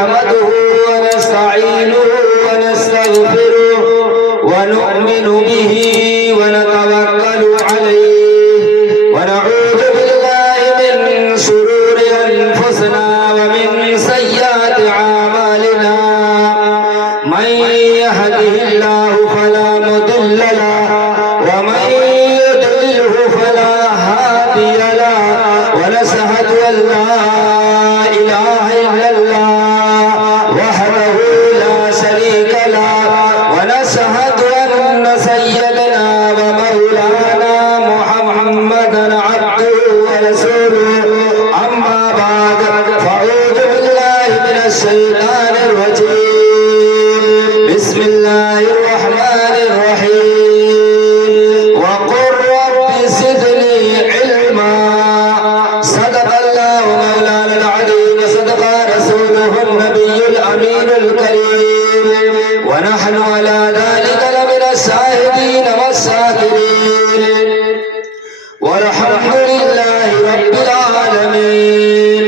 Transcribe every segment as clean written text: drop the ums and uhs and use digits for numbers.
نحمده ونستعينه ونستغفره ونؤمن به ونتوكل عليه ونعوذ بالله من شرور أنفسنا ومن سيئات أعمالنا من يهده الله فلا مضل له ومن يضلله فلا هادي له ونشهد أن لا إله إلا الله وحده لا شريك له ونشهد أن سيدنا ومولانا محمدا عبده ورسوله أما بعد فأعوذ بالله من الشيطان الرجيم بسم الله الرحمن الرحيم وقل رب زدني علما صدق الله مولانا العظيم صدق رسوله النبي الأمين الكريم ونحن على ذلك لمن الشاهدين والشاكرين والحمد لله رب العالمین۔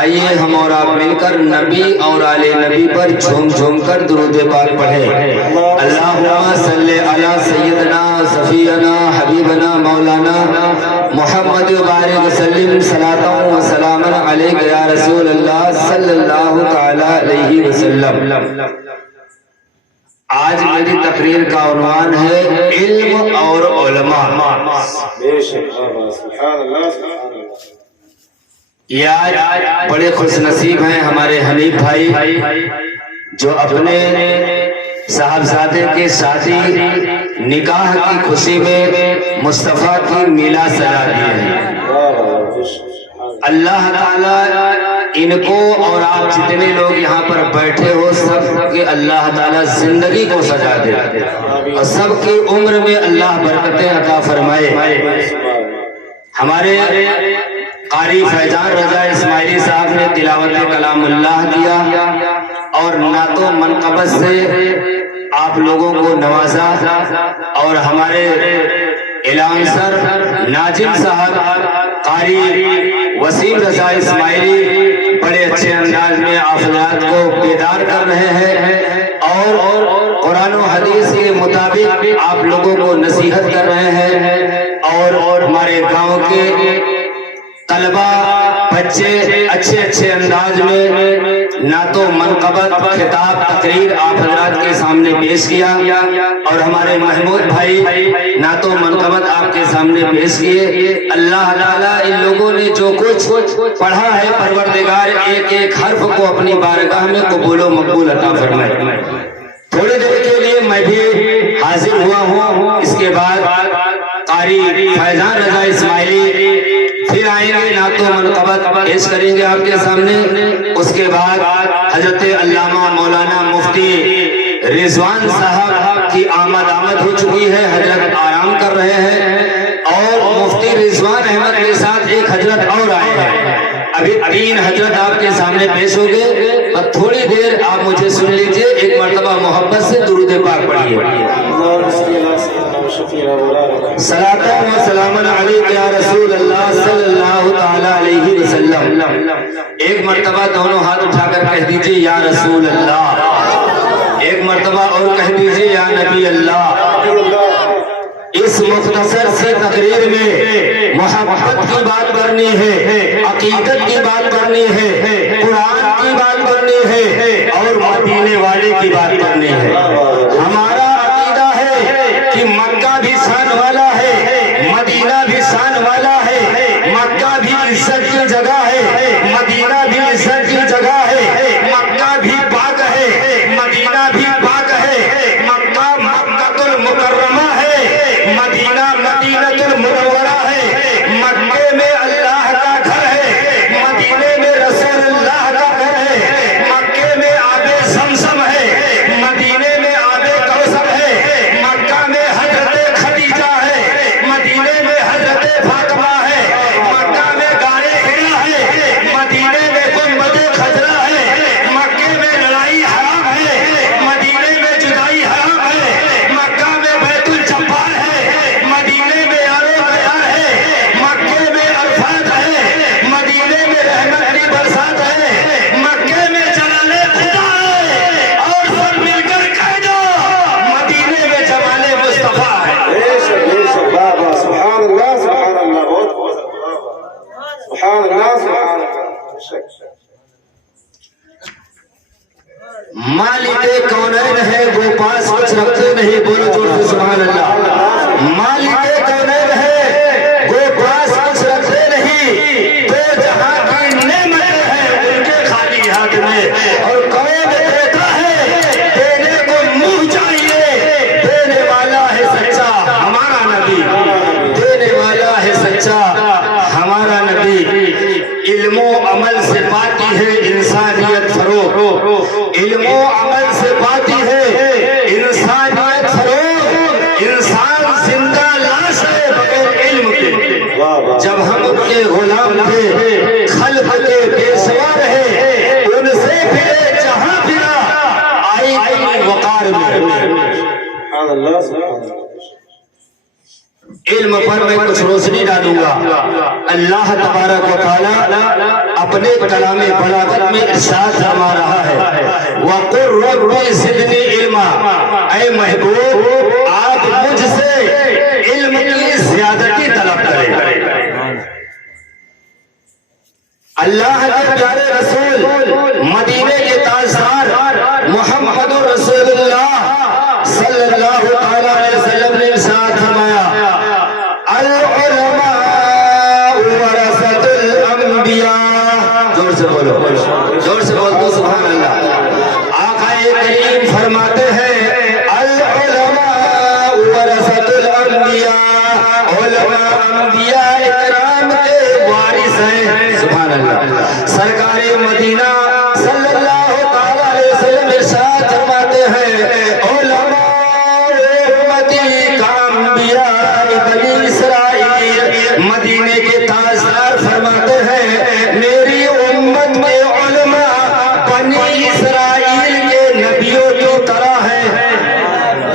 آئیے ہم اور آپ مل کر نبی اور آل نبی پر جھوم جھوم کر درود پاک پڑھیں۔ اللہم صلی علی سیدنا صفینا حبیبنا مولانا محمد بارک وسلم صلاۃ و سلام علیک یا رسول اللہ صلی اللہ تعالی علیہ وسلم۔ آج میری تقریر کا عنوان ہے علم اور علماء۔ یہ آج بڑے خوش نصیب ہیں ہمارے حنیف بھائی جو اپنے صاحبزادے کے شادی نکاح کی خوشی میں مصطفیٰ کی میلاد سجا دیے ہیں۔ اللہ تعالیٰ ان کو اور آپ جتنے لوگ یہاں پر بیٹھے ہو سب کے اللہ تعالیٰ زندگی کو سجا دے اور سب کی عمر میں اللہ برکتیں عطا فرمائے۔ ہمارے قاری فیضان رضا اسماعیلی صاحب نے تلاوت کلام اللہ کیا اور نعت و منقبت سے آپ لوگوں کو نوازا، اور ہمارے اعلانسر ناجم صاحب قاری وسیم رضا اسماعیلی بڑے اچھے انداز میں آپ حضرات کو بیدار کر رہے ہیں اور قرآن و حدیث کے مطابق آپ لوگوں کو نصیحت کر رہے ہیں، اور ہمارے گاؤں کے طلبہ بچے اچھے اچھے انداز میں نعت و منقبت خطاب تقریر آپ حضرات کے سامنے پیش کیا، اور ہمارے محمود بھائی نعت و منقبت آپ کے سامنے پیش کیے۔ اللہ تعالیٰ ان لوگوں نے جو کچھ پڑھا ہے پروردگار ایک ایک حرف کو اپنی بارگاہ میں قبول و مقبول عطا فرمائے۔ تھوڑی دیر کے لیے میں بھی حاضر ہوا ہوں، اس کے بعد قاری فیضان رضا اسماعیلی پھر آئیں گے، نعت و منقبت پیش کریں گے آپ کے سامنے۔ اس کے بعد حضرت علامہ مولانا مفتی رضوان صاحب کی آمد ہو چکی ہے، حضرت آرام کر رہے ہیں، اور مفتی رضوان احمد کے ساتھ ایک حضرت اور آئے ہیں۔ ابھی 3 حضرت آپ کے سامنے پیش ہو گئے، اور تھوڑی دیر آپ مجھے سن لیجئے، ایک مرتبہ محبت سے درود پاک پڑھیے۔ صلاۃ و سلام علیک یا رسول اللہ صلی اللہ تعالی علیہ وسلم۔ ایک مرتبہ دونوں ہاتھ اٹھا کر کہہ دیجئے یا رسول اللہ، ایک مرتبہ اور کہہ دیجئے یا نبی اللہ۔ اس مختصر سے تقریر میں محبت کی بات کرنی ہے، عقیدت کی بات کرنی ہے، قرآن کی بات کرنی ہے، اور مدینے والے کی بات کرنی ہے۔ ہمارا عقیدہ ہے کہ مکہ بھی شان والا ہے، مدینہ بھی شان والا ہے، مکہ بھی عزت کی جگہ ہے، مدینہ بھی عزت کی جگہ ہے، مکہ بھی پاک ہے، مدینہ بھی پاک ہے، مکہ مکہ المکرمہ ہے، مدینہ مدینہ المنورہ ہے، مکے میں اللہ کا گھر ہے، مدینے میں رسول اللہ کا گھر ہے، مکہ मालिक कौनैन है वो पास कुछ रखते नहीं, बोलो जोर से सुभान अल्लाह। मालिक कौनैन है वो पास कुछ रखते नहीं, तो जहां की नेमतें हैं उनके खाली हाथ में, और कौन देता है देने को मुंह चाहिए, देने वाला है सच्चा हमारा नबी, देने वाला है सच्चा हमारा नबी। इल्मो अमल से पाती है इंसानियत फरोग, इल्मो अमल से पाती है इंसानियत फरोग। इंसान जिंदा लाश है बगैर इल्म के। जब हम उनके गुलाम थे, खल्क के पेशवा रहे, उनसे फिरे जहां फिरा आई अपने वकार में। इल्म पर मैं कुछ रोशनी डालूंगा। अल्लाह तबारक व तआला अपने कलामे बलागत में इरशाद फरमा रहा है, वक़ुर रब्बी ज़िदनी इल्मा, ऐ महबूब आप मुझसे इल्म की ज़्यादती तलब करें। अल्लाह के प्यारे रसूल मदीने के ताजदार मुहम्मदुर रसूलुल्लाह सल्लल्लाहु अलैहि वसल्लम ने इरशाद फरमाया, अल-उलमा वरसतुल अंबिया। जोर से बोलो, जोर से बोल दो सुभान अल्लाह। आक़ाए करीम फरमाते हैं, अल-उलमा वरसतुल अंबिया, उलमा अंबिया इकराम के वारिस हैं। सुभान अल्लाह। सरकारे मदीना सल्लल्लाहु अलैहि वसल्लम इरशाद फरमाते हैं, उलमा उम्मती का अंबिया बनी इसराइल। मदीने के ताजदार फरमाते हैं, मेरी उम्मत के उलमा बनी इसराइल के नबियों की तरह है।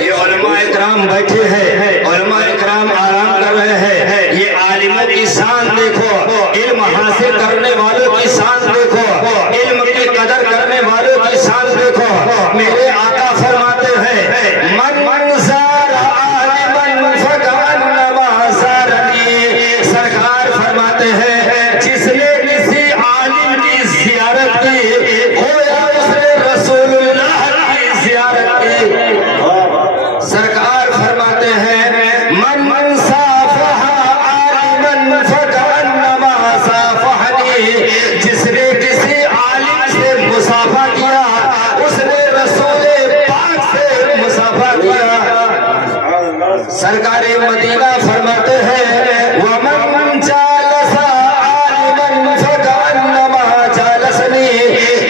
ये उलमा इकराम बैठे हैं, उलमा इकराम आराम कर रहे हैं। ये आलिमों की शान देखो, इल्म हासिल करने वालों की शान देखो, इल्म की कदर करने वालों की शान देखो। मेरे आका फरमाते हैं, मन ज़ारा आलिमन फकअन्नमा ज़ारनी। सरकार फरमाते हैं, जिसने किसी आलिम की ज़ियारत की, गोया उसने रसूलुल्लाह की ज़ियारत की। सरकार फरमाते हैं, मन साफ़हा आलिमन फकअन्नमा साफ़हनी। जिसने किसी आलिम से मुसाफा किया, उसने रसूल पाक से मुसाफा किया। सरकारे मदीना फरमाते हैं, वमन जालसा आलिमन फकअन्नमा जालसनी।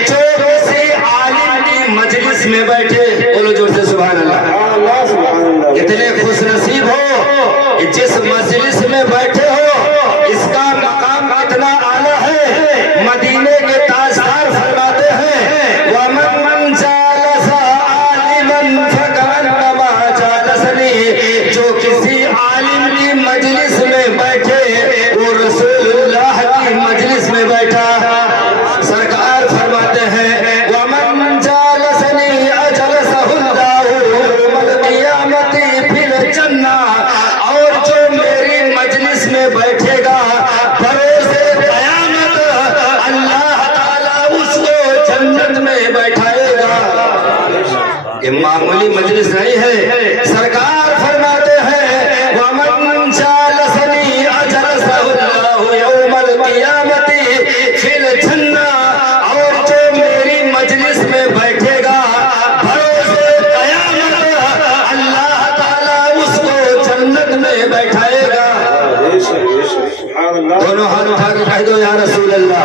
जो किसी आलिम की मजलिस में बैठे, बोलो जोर से सुभान अल्लाह। कितने खुश नसीब हो जिस मजलिस में बैठे हो, इसका मकाम कितना आला है। मदीने के ताजदार फरमाते हैं, वमन जालसा आलिमन फकअन्नमा जालसनी। जो किसी आलिम की मजलिस में बैठे, वो रसूलुल्लाह की मजलिस में बैठा। सरकार फरमाते हैं, वमन जालसनी अजलसहुल्लाहु यौमल क़ियामती फिल जन्नह। और जो मेरी मजलिस में बैठेगा, बरोज़े क़यामत अल्लाह ताला उसको जन्नत में बैठाएगा। ये मामूली मजलिस नहीं है। सरकार फरमाते हैं, वमन जालसनी अजलसहुल्लाहु यौमल क़ियामती फिल जन्नह। और जो मेरी मजलिस में बैठेगा, बरोज़े क़यामत अल्लाह ताला उसको जन्नत में बैठाएगा। दोनों हाथ उठा के कह दो, या रसूल अल्लाह।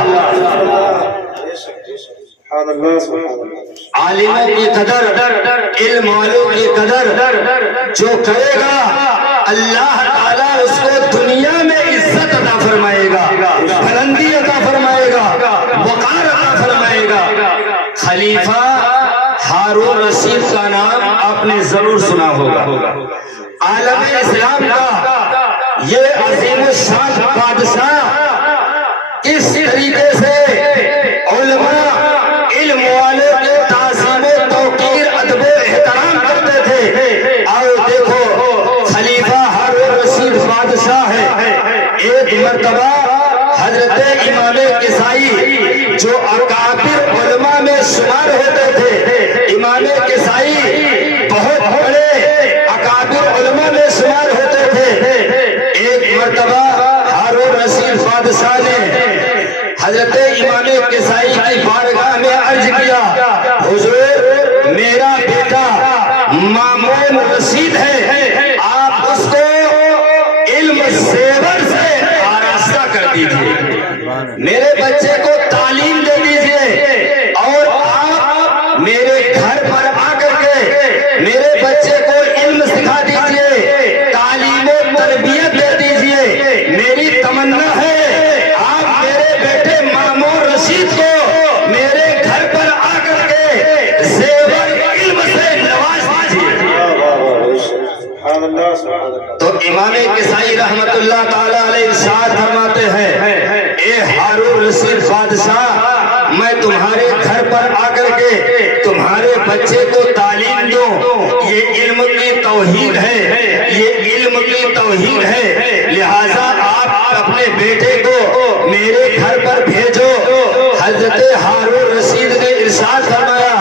आलिमों की कदर, इल्म वालों की कदर जो करेगा, अल्लाह ताला उसको दुनिया में इज्जत अता फरमाएगा, बुलंदी अता फरमाएगा, वकार अता फरमाएगा। खलीफा हारून रशीद का नाम आपने जरूर सुना होगा। आलम इस्लाम का ये अजीम शान बादशाह इस तरीके से उलमा इल्म वाले के ताज़ीम तौक़ीर अदब एहतराम करते थे। आओ देखो, खलीफा हारून रशीद बादशाह है। एक मर्तबा हजरत इमाम किसाई जो अकाबिर उलमा में शुमार होते थे, حضرت امام کسائی کی بارگاہ میں عرض کیا حضور میرا بیٹا مامون رشید ہے، آپ اس کو علم زیور سے آراستہ کر دیجئے، میرے بچے کو تعلیم دے دیجئے، اور آپ میرے گھر پر آ کر کے میرے بچے کو علم سکھا دیجئے، تعلیم و تربیت دے دیجئے۔ میری تمنا ہے آپ میرے بیٹے مامون رشید کو میرے گھر پر آ کر کے زیور علم سے نواز دیجئے۔ تو امام کسائی رحمت اللہ تعالی علیہ ارشاد فرماتے ہیں اے ہارون رشید بادشاہ، میں تمہارے گھر پر آ کر کے تمہارے بچے کو تعلیم دوں، یہ علم کی توحید ہے، یہ علم کی توحید ہے، لہٰذا آپ اپنے بیٹے کو میرے گھر پر بھیجو۔ حضرت ہارون رشید نے ارشاد فرمایا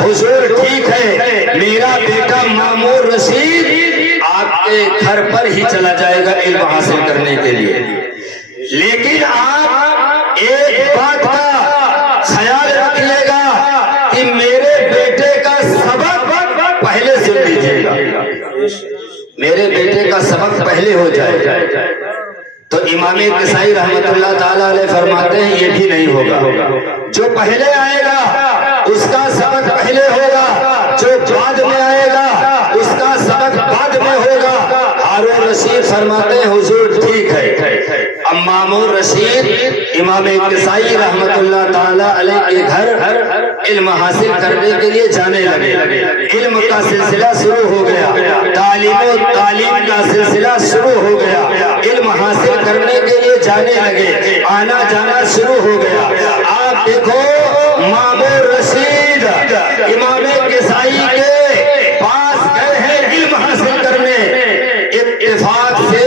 حضور ٹھیک ہے، میرا بیٹا مامون رشید آپ کے گھر پر ہی چلا جائے گا علم حاصل کرنے کے لیے، لیکن آپ ایک بات کا خیال رکھیے گا کہ میرے بیٹے کا سبق پہلے سن لیجیے گا، میرے بیٹے کا سبق پہلے ہو جائے۔ تو امام کسائی رحمت اللہ تعالیٰ علیہ فرماتے ہیں یہ بھی نہیں ہوگا، جو پہلے آئے گا اس کا سبق پہلے ہوگا، جو بعد میں آئے گا اس کا سبق بعد میں ہوگا۔ ہارون رشید فرماتے ہیں حضور ٹھیک ہے۔ اب مامون رشید امام کسائی رحمت اللہ تعالیٰ علیہ کے گھر علم حاصل کرنے کے لیے جانے لگے، علم کا سلسلہ شروع ہو گیا، تعلیم کا سلسلہ شروع ہو گیا، علم حاصل کرنے کے لیے جانے لگے، آنا جانا شروع ہو گیا۔ آپ دیکھو مامون رشید امام کسائی کے پاس گئے ہیں علم حاصل کرنے، اتفاق سے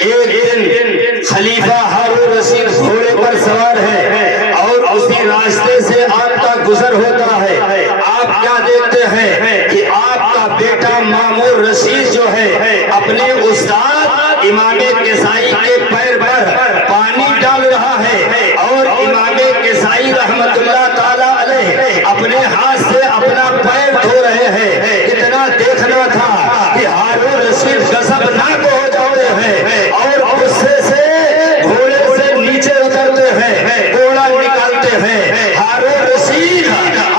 ایک دن خلیفہ ہارون رشید گھوڑے پر سوار ہے اور اسی راستے سے آپ کا گزر ہوتا ہے، آپ کیا دیکھتے ہیں کہ آپ کا بیٹا مامون رشید جو ہے اپنے استاد امام کسائی کے پیر پر پانی ڈال رہا ہے، اور امام کسائی رحمت اللہ تعالیٰ علیہ اپنے ہاتھ سے اپنا پیر دھو رہے ہیں۔ اتنا دیکھنا تھا کہ ہارون رشید غضبناک ہو جاتے ہیں اور غصے سے گھوڑے سے نیچے اترتے ہیں، گھوڑا نکالتے ہیں۔ ہارون رشید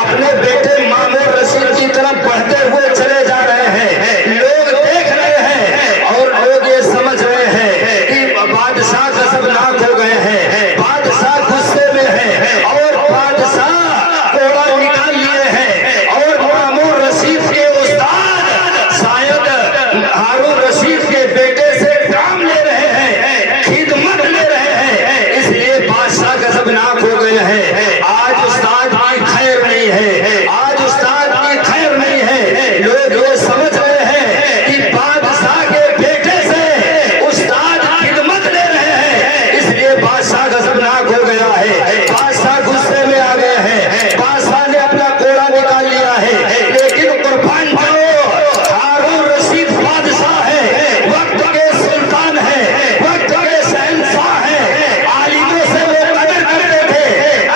اپنے بیٹے مامون رشید کی طرف بڑھتے ہوئے چلے جا رہے ہیں، لوگ دیکھ رہے ہیں اور لوگ یہ سمجھ رہے ہیں کہ بادشاہ غضبناک ہو گئے ہیں، بادشاہ غصے میں ہے، اور بادشاہ گھوڑا نکال لیے ہیں، اور مامون رشید کے استاد شاید ہارون رشید کے بیٹے سے کام لے رہے ہیں، خدمت لے رہے ہیں، اس لیے بادشاہ غضبناک ہو گئے ہیں۔ آج استاد کی خیر نہیں ہے، آج استاد کی خیر نہیں ہے، لوگ یہ سمجھ رہے ہیں کہ بادشاہ کے بیٹے سے استاد خدمت لے رہے ہیں، اس لیے بادشاہ غضبناک ہو گیا ہے، بادشاہ غصے میں آ گئے ہیں، بادشاہ نے اپنا کوڑا نکال لیا ہے، لیکن قربان جاؤ ہارون رشید بادشاہ ہے، وقت کے سلطان ہے، وقت کے شہنشاہ ہے، عالموں سے وہ قدر کرتے تھے،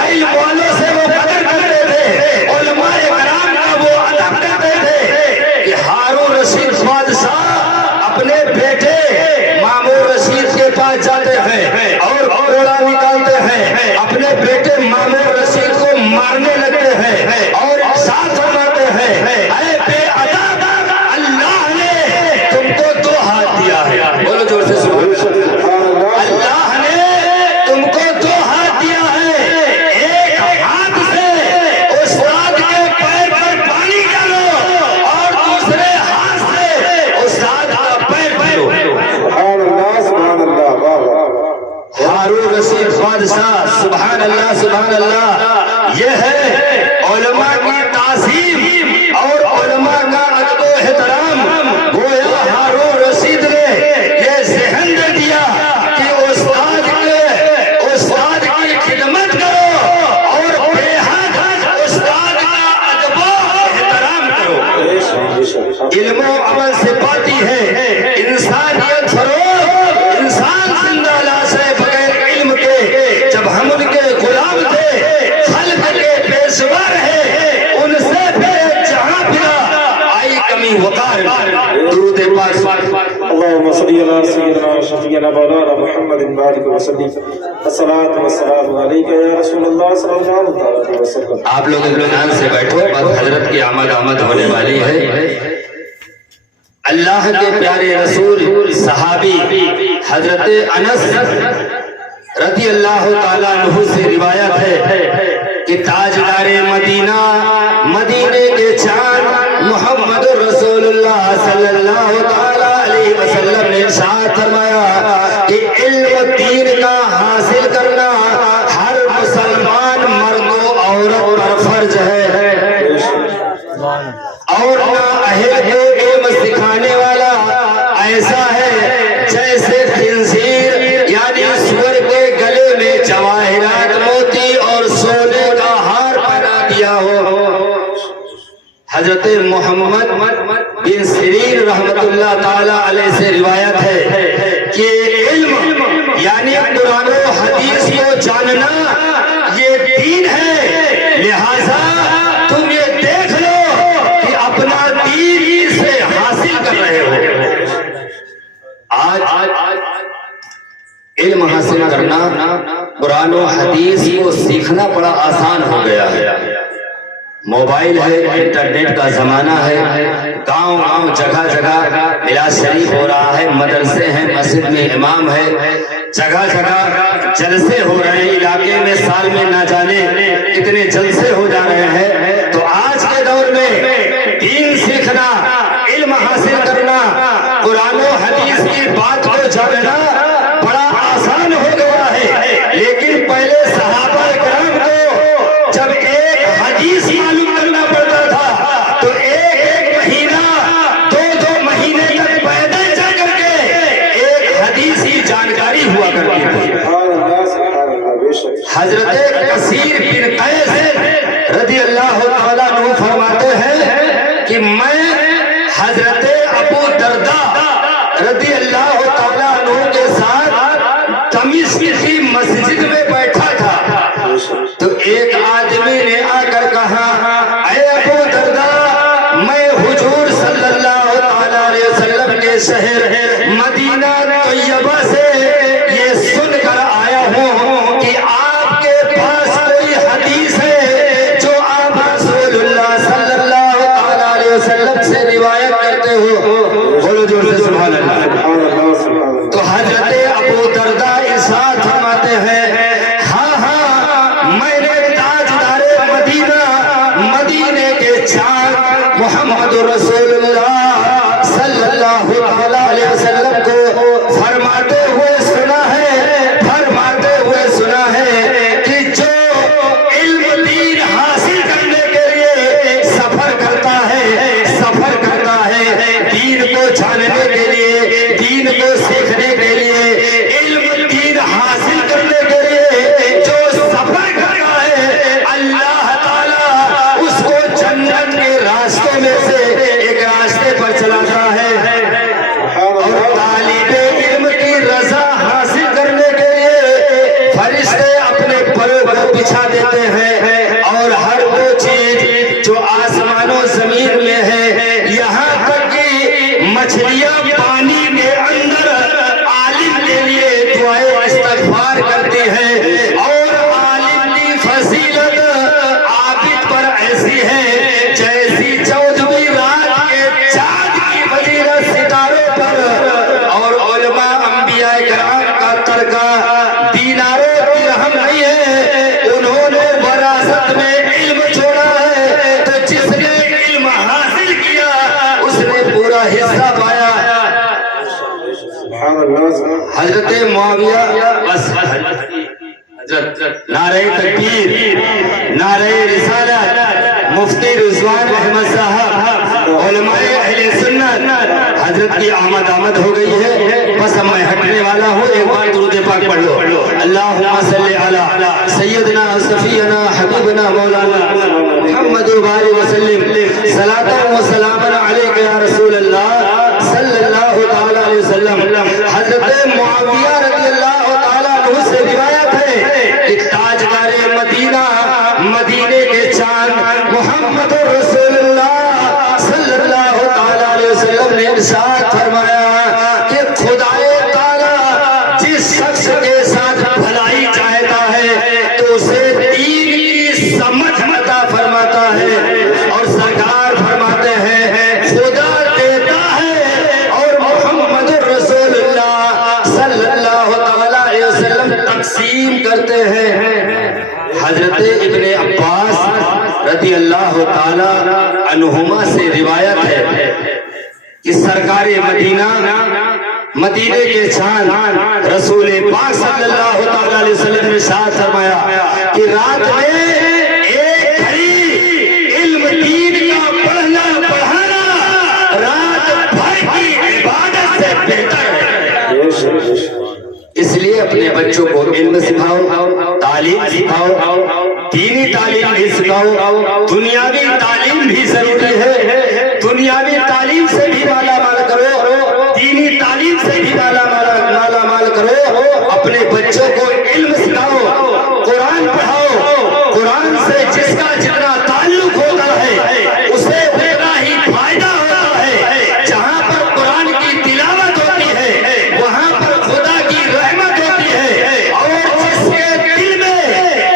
علم والوں سے وہ قدر کرتے تھے، علماء کرام کا وہ ادب کرتے تھے کہ ہارون رشید بادشاہ اپنے بیٹے مامون رشید کے پاس جاتے ہیں اور کوڑا نکالتے ہیں، اپنے بیٹے مامون رشید کو مارنے لگتے ہیں اور ساتھ فرماتے ہیں اے بے ادب، اللہ نے تم کو دو ہاتھ دیا ہے، بولو زور سے اللہ نے تم کو دو ہاتھ دیا ہے، ایک ہاتھ سے استاد کے پیر پر پانی ڈالو اور دوسرے ہاتھ سے استاد کا پیر پھیلو۔ ہارون رشید بادشاہ سبحان اللہ سبحان اللہ، یہ ہے علماء کی تعظیم اور علماء کا ادب و احترام۔ گویا ہارون رشید نے یہ ذہن دے دیا کہ استاد کی خدمت کرو اور بے حد استاد کا ادب و احترام کرو۔ علم و عمل سے پاتی ہے انسانیت فروغ، انسان زندہ لاش ہے بغیر علم کے، جب ہم ان کے غلام درود پاک اللهم صل على سيدنا وشفيعنا مولانا محمد بارك وسلم الصلاة والسلام عليك يا رسول الله صلى الله عليه وسلم. آپ لوگ اطمینان سے بیٹھو، بس حضرت کی آمد ہونے والی ہے. اللہ کے پیارے رسول صحابی حضرت انس رضی اللہ تعالیٰ عنہ سے روایت ہے کہ تاجدار مدینہ، مدینے کے چاند محمد رسول اللہ صلی اللہ تعالیٰ علیہ وسلم نے ارشاد فرمایا کہ علم دین کا حاصل کرنا ہر مسلمان مرد و عورت پر فرض ہے، اور نہ اہل کو علم سکھانے والا ایسا ہے جیسے خنزیر یعنی سور کے گلے میں جواہرات موتی اور سونے کا ہار پہنا دیا ہو. حضرت محمد بن سیرین رحمت اللہ تعالی علیہ سے روایت ہے کہ علم یعنی قرآن و حدیث کو جاننا یہ دین ہے، لہذا تم یہ دیکھ لو کہ اپنا دین سے حاصل کر رہے ہو. آج علم حاصل کرنا، قرآن و حدیث کو سیکھنا بڑا آسان ہو گیا ہے. موبائل ہے، انٹرنیٹ کا زمانہ ہے، گاؤں جگہ جگہ ملاد شریف ہو رہا ہے، مدرسے ہیں، مسجد میں امام ہے، جگہ جگہ جلسے ہو رہے ہیں، علاقے میں سال میں نہ جانے اتنے جلسے ہو جا رہے ہیں. تو آج کے دور میں دین سیکھنا، علم حاصل کرنا، قرآن و حدیث کی بات کو جاننا بڑا آسان ہو گیا ہے. لیکن پہلے صحابہ کرام کو جب ایک حدیث معلوم کرنا پڑتا تھا تو ایک مہینہ، دو مہینے تک پیدل چل کر کے ایک حدیث کی جانکاری ہوا کرتی تھی. حضرت کثیر بن قیس رضی اللہ تعالیٰ عنہ فرماتے ہیں کہ میں حضرت ابو درداء رضی اللہ تعالیٰ عنہ کے ساتھ دمشق کی مسجد میں بیٹھا تھا تو ایک آدمی نے آ کر کہا، اے ابو درداء، میں حضور صلی اللہ تعالیٰ علیہ وسلم کے شہر مدینہ طیبہ سے یہ سن کر آیا ہوں کہ آپ کے پاس کوئی حدیث ہے جو آپ رسول اللہ صلی اللہ تعالیٰ علیہ وسلم سے روایت کرتے ہو. بولو جوڑ سے سبحان اللہ. تو حضرت ابو درداء ارشاد فرماتے ہیں، ہاں میں نے تاجدار مدینے کے چاند محمد رسول اللہ صلی اللہ علیہ وسلم کو فرماتے ہوئے سنا ہے کہ جو علم دین حاصل کرنے کے لیے سفر کرتا ہے دین کو جاننے کے لیے، دین کو سیکھنے کے لیے، علم دین حاصل کرنے کے لیے جو سفر کرتا ہے، اللہ تعالیٰ اس کو جنت کے راستوں میں سے ایک راستے پر چلاتا ہے. اور طالب علم کی رضا حاصل کرنے کے لیے فرشتے اپنے پروں پر بچھا دیتے ہیں، اور ہر وہ چیز جو آسمان و زمین میں ہے، یہاں تک کہ مچھلیاں پانی کے اندر عالم کے لیے دعائیں استغفار کرتی ہیں. اور عالم کی فضیلت عابد پر ایسی ہے جیسی 14ویں رات کے چاند کی فضیلت ستاروں پر. اور علماء انبیاء کرام کا ترکہ دیناروں درہم نہیں ہے، انہوں نے وراثت میں علم چھوڑا ہے. تو جس نے علم حاصل کیا اس نے پورا حصہ پایا. حضرت معاویہ بس حضرت نعرہ تکبیر، نعرہ رسالت، مفتی رضوان احمد صاحب، علماء اہل سنت، حضرت کی آمد ہو گئی ہے. بس اب میں ہٹنے والا ہوں. ایک بار درود پاک پڑھ لو. اللہم صلی علی سیدنا صفینا حبیبنا مولانا محمد وسلم صلاۃ و سلام علیک یا رسول اللہ صلی اللہ تعالی علیہ وسلم. حضرت معاویہ رضی اللہ تعالیٰ عنہ سے روایت ہے کہ تاجدار مدینہ، مدینے کے چاند محمد رسول اللہ صلی اللہ تعالی علیہ وسلم نے ارشاد रضी अल्लाह ताला अन्हुमा से रिवायत है कि सरकार मदीने के चांद रसूल पाक सल्लल्लाहु ताला अलैहि वसल्लम ने इरशाद फरमाया कि रात में एक घड़ी इल्म दीन का पढ़ना पढ़ाना रात भर की इबादत से बेहतर है। इसलिए अपने बच्चों को इल्म सिखाओ, तालीम सिखाओ, दीनी तालीम भी सिखाओ, दुनियावी तालीम भी जरूरी है। दुनियावी तालीम से भी माला माल करो, दीनी तालीम से भी माला माल करो। अपने बच्चों को इल्म सिखाओ, कुरान पढ़ाओ। कुरान से जिसका जितना ताल्लुक होता है उसे उतना ही फायदा होता है। जहाँ पर कुरान की तिलावत होती है वहाँ पर खुदा की रहमत होती है, और जिसके दिल में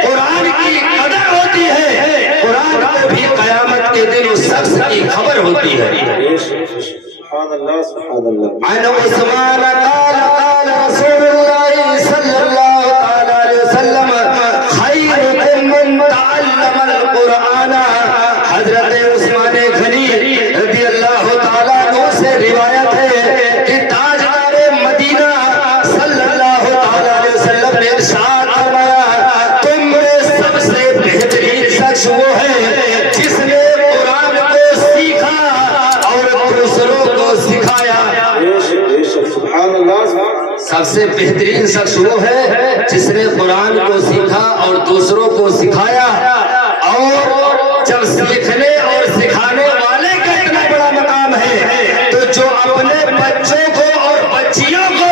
कुरान की कदर होती है कुरान को भी कयामत के दिन उस शख्स की खबर होती है। अन उस्मान क़ाल क़ाल रसूलुल्लाह सल्लल्लाहु ताला अलैहि वसल्लम खैरुकुम मन तअल्लमल कुरान। हजरत उस्मान गनी रज़ी अल्लाह ताला अन्हु से रिवायत है कि ताजदार मदीना सल्लल्लाहु ताला अलैहि वसल्लम ने इरशाद फरमाया, तुम में सबसे बेहतरीन शख्स वो है जिसने कुरान को सीखा और दूसरों को सिखाया। सबसे बेहतरीन शख्स वो है जिसने कुरान को सीखा और दूसरों को सिखाया। और जब सीखने और सिखाने वाले का इतना बड़ा मकाम है तो जो अपने बच्चों को और बच्चियों को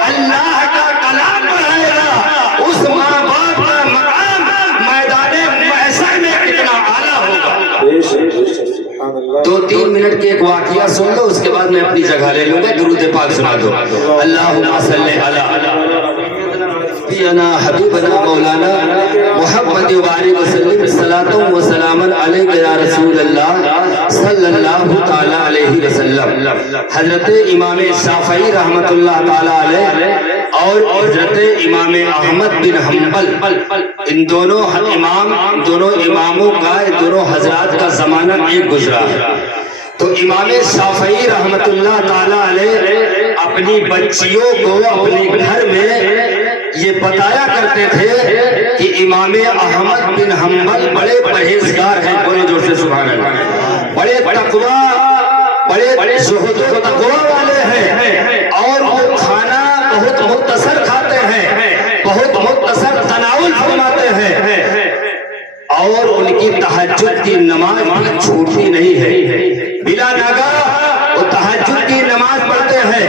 अल्लाह का कलाम पढ़ाएगा उस माँ बाप का मकाम मैदाने महशर में कितना आला होगा। 2-3 मिनट के एक वाकया सुन लो, उसके बाद मैं अपनी जगह ले लूंगा। दुरूद पाक सुना दो। अल्लाहुम्मा सल्ली अला सय्यिदना हबीबना मौलाना मुहम्मद बारिक वसल्लम सलातो व सलामन अलैका या रसूल अल्लाह सल्लल्लाहु ताला अलैहि वसल्लम। हजरत इमाम शाफई रहमतुल्लाह ताला अलैह और हजरत इमाम अहमद बिन हम्बल, इन दोनों इमामों का, दोनों हजरात का जमाना एक गुजरा है। तो इमाम शाफई रहमतुल्लाह ताला अलैह अपनी बच्चियों को अपने घर में ये बताया करते थे कि इमाम अहमद बिन हम्बल बड़े परहेजगार हैं। बोले जोर से सुभान अल्लाह। बड़े तकवा, बड़े ज़ुहद व तकवा वाले हैं और वो खाना बहुत मुख्तसर खाते हैं, बहुत मुख्तसर तनाउल फरमाते हैं और उनकी तहज्जुद की नमाज भी छूटती नहीं है। बिला नागा वो तहज्जुद की नमाज पढ़ते हैं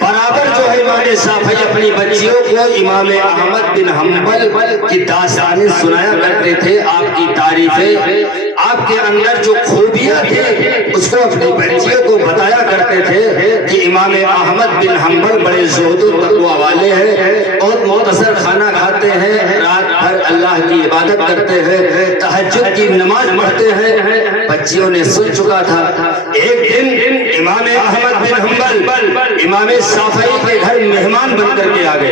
बराबर। जो है इमाम शाफई अपनी बच्चियों को इमाम अहमद बिन हम्बल की दास्तानें सुनाया करते थे, आपकी तारीफें, आपके अंदर जो खूबियां थी उसको अपनी बच्चियों को बताया करते थे कि इमाम अहमद बिन हम्बल बड़े ज़ुहद व तक़वा वाले हैं, बहुत मुख्तसर खाना खाते हैं, रात भर अल्लाह की इबादत करते हैं, तहज्जुद की नमाज पढ़ते हैं। बच्चियों ने सुन चुका था। एक दिन इमाम अहमद बिन हम्बल इमाम शाफई के घर मेहमान बन करके आ गए।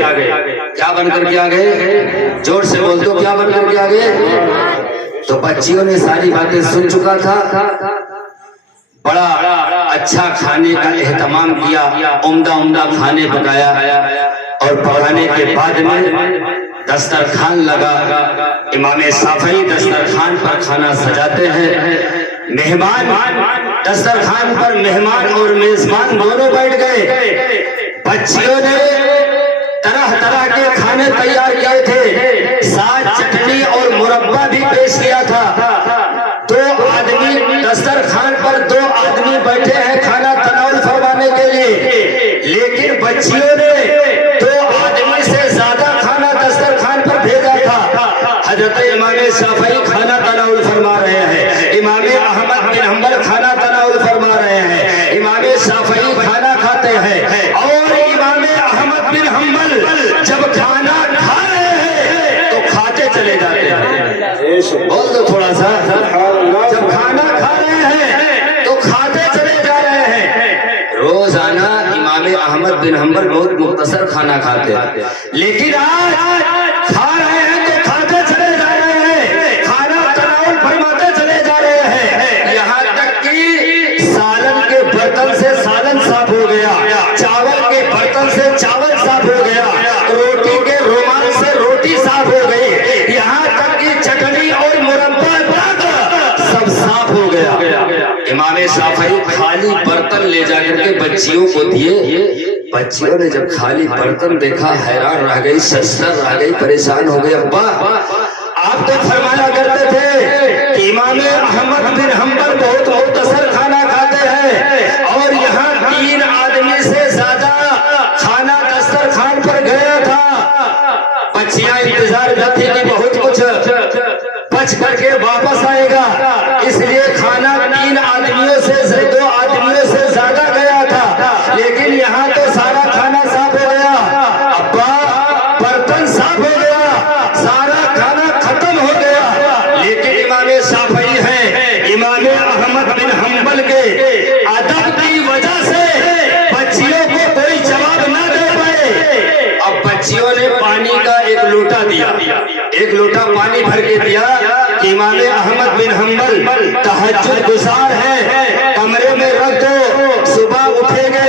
क्या बन करके आ गए? जोर से बोल दो, क्या बन करके आ गए? तो बच्चियों ने सारी बातें सुन चुका था। बड़ा अच्छा खाने का एहतमाम किया, उम्दा खाने पकाया और पकाने के बाद में दस्तरखान लगा। इमाम शाफई दस्तरखान पर खाना सजाते हैं। मेहमान दस्तरखान पर मेहमान और मेजबान दोनों बैठ गए। बच्चियों ने तरह तरह के खाने तैयार किए थे, साथ चटनी और मुरब्बा भी पेश किया था। 2 आदमी दस्तरखान पर 2 आदमी बैठे हैं खाना तनाउल फरमाने के लिए, लेकिन बच्चियों ने 2 आदमी से ज्यादा खाना दस्तरखान पर भेजा था। हजरत इमाम शाफई खाना तनाउल फरमा रहे हैं, इमाम अहमद बिन हम्बल खाना तनाउल फरमा रहे हैं, इमाम शाफई खाना खाते हैं और इमाम अहमद बिन हम्बल जब खाना खा रहे हैं तो खाते चले जाते हैं। बोल दो थोड़ा सा। जब खाना खा रहे हैं तो खाते चले जा रहे हैं। रोजाना इमाम अहमद बिन हम्बल बहुत मुख्तसर खाना खाते हैं, लेकिन आज खा रहे हैं तो खाते चले जा रहे हैं, खाना तनाउल फरमाते गया। इमाम शाफई खाली बर्तन ले जाकर के बच्चियों को दिए। बच्चियों ने जब खाली बर्तन देखा हैरान रह गई, सस्तर रह गई, परेशान हो गई। अब्बा आप तो फरमाया करते थे कि इमाम अहमद बिन हम्बल बहुत मुख्तसर खाना खाते हैं और यहाँ 3 आदमी से ज्यादा खाना दस्तरखान पर गया था। बच्चियां इंतजार करती थी बहुत कुछ बच करके वापस आएगा, इसलिए खाना 3 आदमियों से 2 आदमियों से ज्यादा गया था। लेकिन यहाँ तो सारा खाना साफ हो गया। अब्बा बर्तन साफ हो गया, सारा खाना खत्म हो गया। लेकिन इमाम शाफई है, इमाम अहमद बिन हम्बल के अदब की वजह से बच्चियों को कोई जवाब न दे पाए। अब बच्चियों ने पानी का एक लोटा दिया, एक लोटा पानी भर के दिया कि इमाम अहमद बिन हम्बल तहज्जुद गुजार है, कमरे में रख दो, सुबह उठेंगे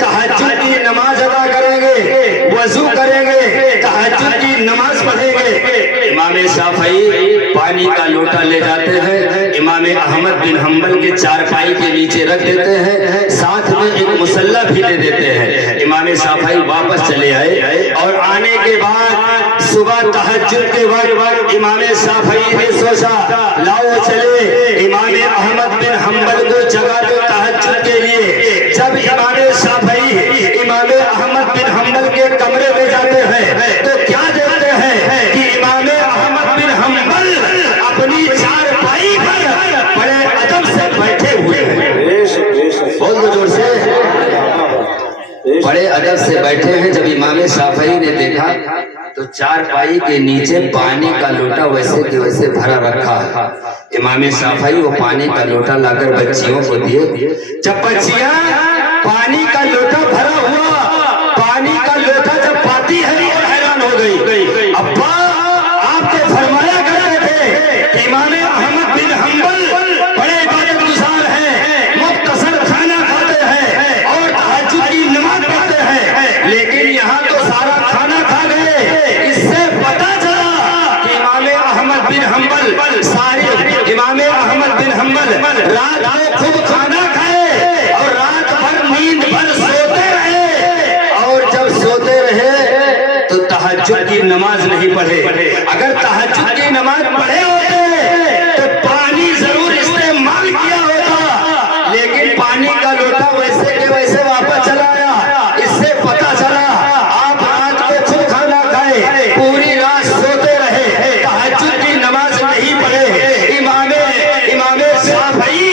तहज्जुद की नमाज अदा करेंगे, वजू करेंगे, तहज्जुद की नमाज पढ़ेंगे। इमाम शाफई पानी का लोटा ले जाते हैं, इमाम अहमद बिन हम्बल के चारपाई के नीचे रख देते हैं, साथ में एक मुसल्ला भी दे देते हैं। इमाम शाफई वापस चले आए और आने के बाद सुबह तहज्जुद के वक्त इमाम शाफई ने सोचा लाओ चले इमाम अहमद बिन हम्बल को जगा दो तहज्जुद के लिए। जब इमाम शाफई इमाम अहमद बिन हम्बल के कमरे में जाते हैं तो क्या देखते हैं कि इमाम अहमद बिन हम्बल अपनी चारपाई पर बड़े अदब से बैठे हुए हैं। बोल दो जोर से, बड़े अदब से बैठे हैं। जब इमाम शाफई ने देखा तो चारपाई के नीचे पानी का लोटा वैसे के वैसे भरा रखा है। इमाम शाफई वो पानी का लोटा लाकर बच्चियों को दिए। जब बच्चियां पानी का लोटा भरा हुआ पानी का लोटा जब पाती है और हैरान हो गई। अब्बा आप तो फरमाया करते थे कि इमाम अहमद बिन हम्बल बड़े इबादत गुजार हैं, मुख्तसर खाना खाते हैं और तहज्जुद की नमाज पढ़ते हैं, लेकिन यहाँ तो सारा खाना खा गए। इससे पता चला कि इमाम अहमद बिन हम्बल सारे इमाम अहमद बिन हम्बल रात में खूब खाना खाए और रात भर नींद भर सोते रहे। और जब सोते रहे तो तहज्जुद की नमाज नहीं पढ़े। अगर तहज्जुद की नमाज पढ़े होते तो पानी जरूर इस्तेमाल किया होता, लेकिन पानी का लोटा वैसे के वैसे वापस चला आया। इससे पता चला आप रात को खूब खाना खाए, पूरी रात सोते रहे, तहज्जुद की नमाज नहीं पढ़े। इमाम शाफई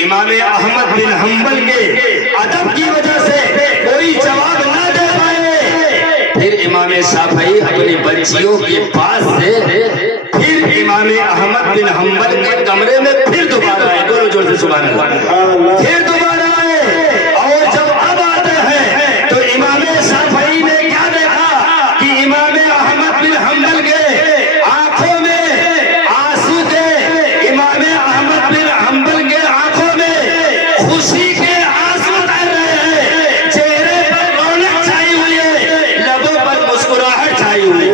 इमाम अहमद बिन हम्बल के अदब की वजह से कोई जवाब न दे पाए। फिर इमाम शाफई अपनी बच्चियों के पास से फिर इमाम अहमद बिन हम्बल के कमरे में फिर दोबारा आए। बोलो जोर से सुभान अल्लाह। फिर दोबारा आए और जब अब आते हैं तो इमाम शाफई ने क्या देखा कि इमाम अहमद बिन हम्बल के आंखों में आंसू थे, इमाम अहमद बिन हम्बल के आंखों में खुशी के आंसू बह रहे हैं, चेहरे पर रौनक छाई हुई है, लबों पर मुस्कुराहट छाई हुई है।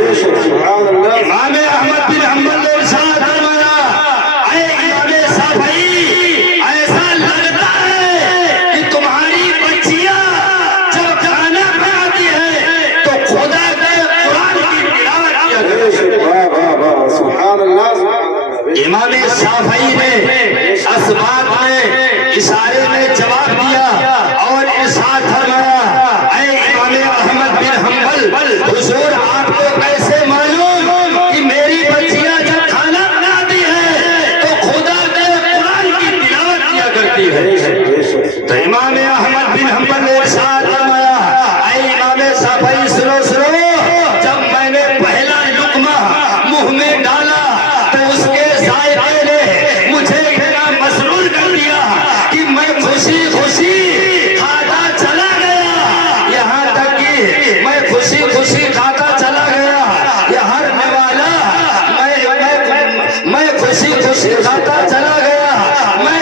इमाम अहमद बिन हम्बल ने इरशाद फरमाया, ऐ इमाम शाफई, ऐसा लगता है कि तुम्हारी बच्चियां जब खाना खाती है तो खुदा के कुरान की तिलावत किया करती है। इमाम शाफई ने इस बात में इशारे में जवाब दिया और इरशाद फरमाया, ऐ इमाम अहमद बिन हम्बल, हुजूर आपको कैसे मालूम कि मेरी बच्चियां जब खाना बनाती है तो खुदा के कुरान की तिलावत किया करती है। तो इमाम अहमद बिन हम्बल ने इरशाद फरमाया, ऐ इमाम शाफई सुनो सुनो, जब मैंने पहला लुकमा मुंह में डाला तो उसके जायके ने मुझे इतना मसरूर कर दिया कि मैं खुशी खुशी खाता चला गया। यहाँ तक कि मैं खुशी खुशी खाता चला गया, यह हरने वाला मैं खुशी खुशी खाता चला गया। मैं